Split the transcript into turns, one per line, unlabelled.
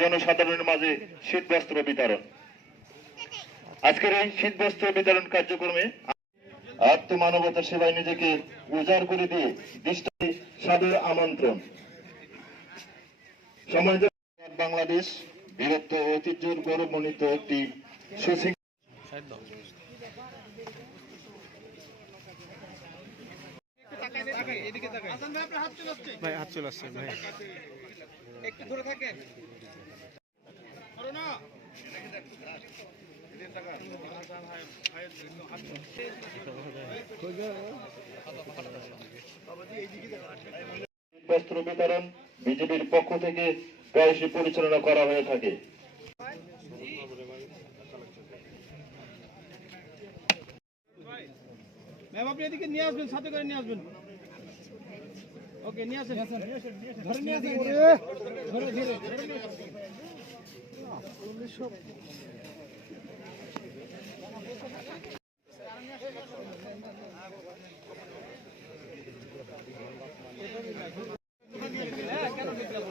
জনসাধারণের মাঝে শীত বস্ত্র বিতরণ। আজকের এই শীত বস্ত্র বিতরণ কার্যক্রমে আত্মমানবতা সেবায় নিজেকে উজাড় করে দিয়ে দৃষ্টি সাদর আমন্ত্রণ। সমাজ বাংলাদেশ, বীরত্ব ঐতিহ্যের গৌরবমণ্ডিত একটি সুশৃঙ্খল
ভাই হাত চলে আসছে ভাই।
বস্ত্র বিতরণ বিজেপির পক্ষ থেকে প্রায়শই পরিচালনা করা হয়ে থাকে।
ম্যাম আপনি এদিকে নিয়ে আসবেন সাথে করে নিয়ে আসবেন। ওকে নিয়ে আসেন। ধরে নিয়ে আসেন। ধরে ধরে হ্যাঁ, কেন বিপ্লব